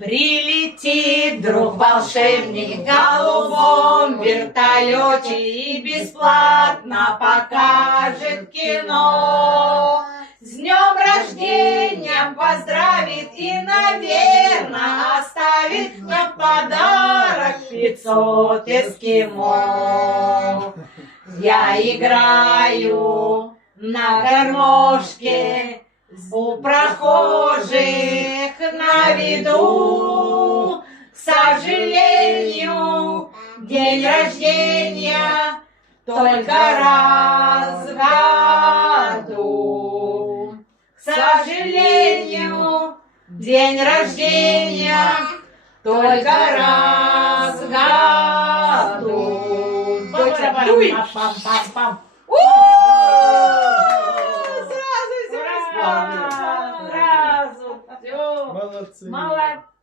Прилетит вдруг волшебник в голубом вертолете и бесплатно покажет кино. С днем рождения поздравит и, наверное, оставит мне в подарок 500 эскимо. Я играю на гармошке у прохожих на виду. К сожалению, день рождения только раз в году. К сожалению, день рождения только раз в году. Пам-пам-пам-пам-пам. Сразу все. Молодцы. Молодцы.